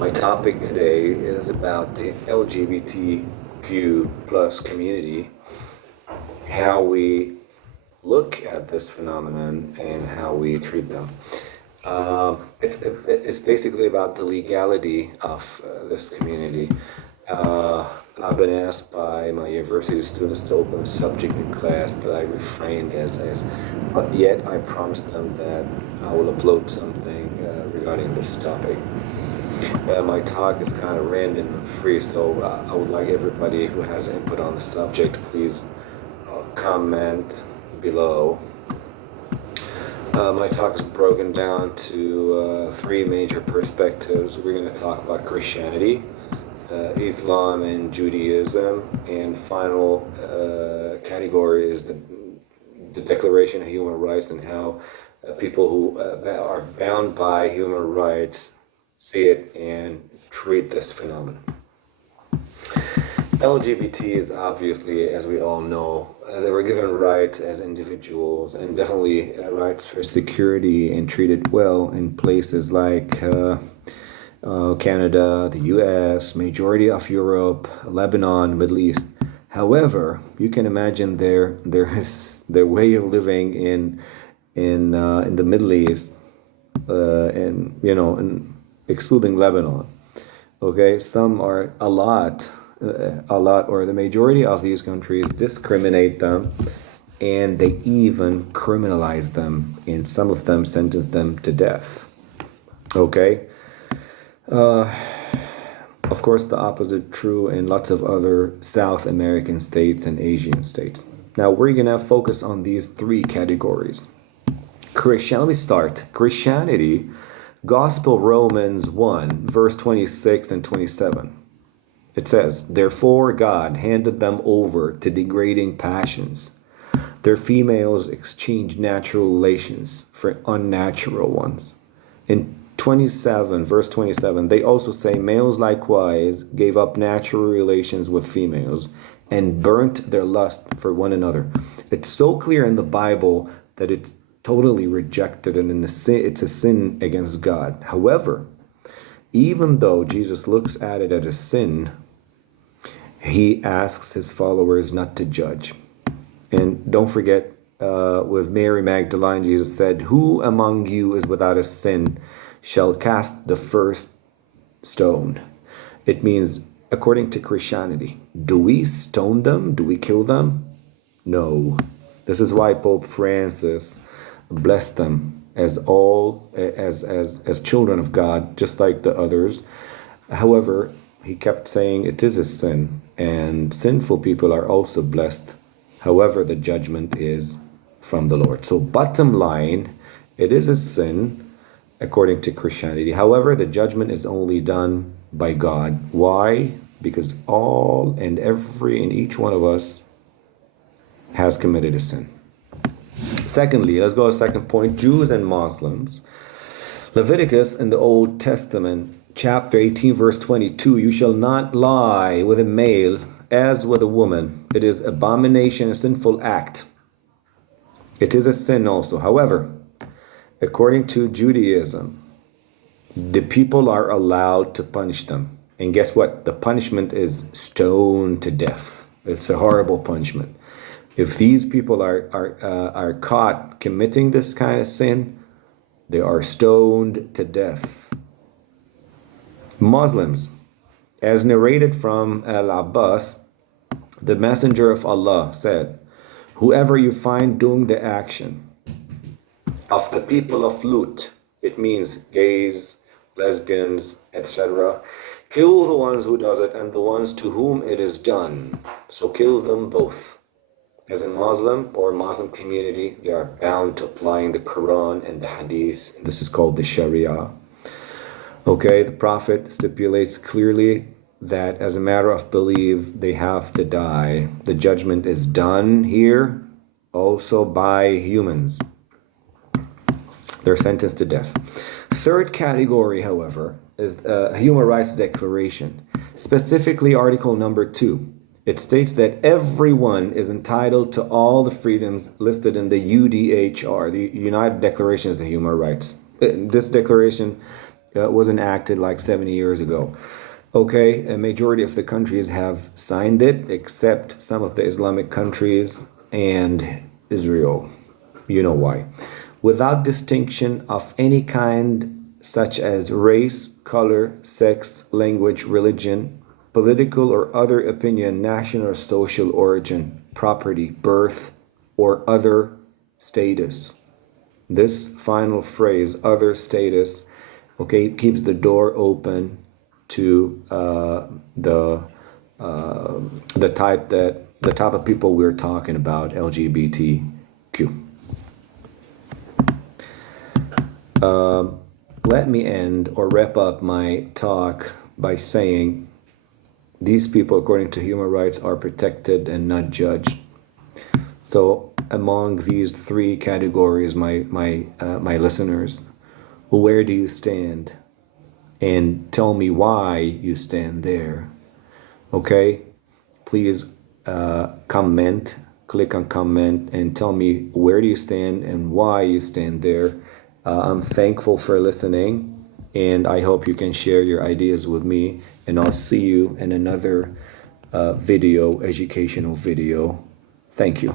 My topic today is about the LGBTQ plus community, how we look at this phenomenon and how we treat them. It's basically about the legality of this community. I've been asked by my university students to open a subject in class, but I refrained but yet I promised them that I will upload something regarding this topic. My talk is kind of random and free, so I would like everybody who has input on the subject, please comment below. My talk is broken down to three major perspectives. We're going to talk about Christianity, Islam, and Judaism, and final category is the Declaration of Human Rights and how people who are bound by human rights see it and treat this phenomenon. LGBT is obviously, as we all know, they were given rights as individuals and definitely rights for security and treated well in places like Canada, the US, majority of Europe, Lebanon, Middle East. However, you can imagine their way of living in the Middle East, and excluding Lebanon. Okay, some are a lot, or the majority of these countries discriminate them, and they even criminalize them, and some of them sentence them to death. Okay. Of course, the opposite true in lots of other South American states and Asian states. Now, we're gonna focus on these three categories. Let me start. Christianity, Gospel Romans 1, verse 26 and 27. It says, "Therefore God handed them over to degrading passions. Their females exchanged natural relations for unnatural ones." In 27, verse 27, they also say, "Males likewise gave up natural relations with females and burnt their lust for one another." It's so clear in the Bible that it's totally rejected and it's a sin against God. However, even though Jesus looks at it as a sin, he asks his followers not to judge. And don't forget, with Mary Magdalene, Jesus said, "Who among you is without a sin shall cast the first stone." It means, according to Christianity, do we stone them? Do we kill them? No. This is why Pope Francis blessed them as children of God, just like the others. However, he kept saying it is a sin, and sinful people are also blessed. However, the judgment is from the Lord. So bottom line, it is a sin according to Christianity. However, the judgment is only done by God. Why? Because all and every and each one of us has committed a sin. Secondly, let's go to the second point, Jews and Muslims. Leviticus in the Old Testament, chapter 18, verse 22, "You shall not lie with a male as with a woman. It is abomination, a sinful act." It is a sin also. However, according to Judaism, the people are allowed to punish them. And guess what? The punishment is stoned to death. It's a horrible punishment. If these people are caught committing this kind of sin, they are stoned to death. Muslims, as narrated from Al-Abbas, the Messenger of Allah said, "Whoever you find doing the action of the people of Lut," it means gays, lesbians, etc., "kill the ones who does it and the ones to whom it is done. So kill them both." As a Muslim or Muslim community, they are bound to applying the Quran and the Hadith. And this is called the Sharia. Okay, the Prophet stipulates clearly that as a matter of belief, they have to die. The judgment is done here also by humans. They're sentenced to death. Third category, however, is Human Rights Declaration, specifically Article number 2. It states that everyone is entitled to all the freedoms listed in the UDHR, the United Declaration of Human Rights. This declaration was enacted like 70 years ago. Okay, a majority of the countries have signed it, except some of the Islamic countries and Israel. You know why. Without distinction of any kind, such as race, color, sex, language, religion, political or other opinion, national or social origin, property, birth, or other status. This final phrase, other status, okay, keeps the door open to the type of people we're talking about, LGBTQ. Let me end or wrap up my talk by saying these people, according to human rights, are protected and not judged. So among these three categories, my listeners, where do you stand? And tell me why you stand there. Okay? Please comment, click on comment, and tell me where do you stand and why you stand there. I'm thankful for listening, and I hope you can share your ideas with me. And I'll see you in another educational video. Thank you.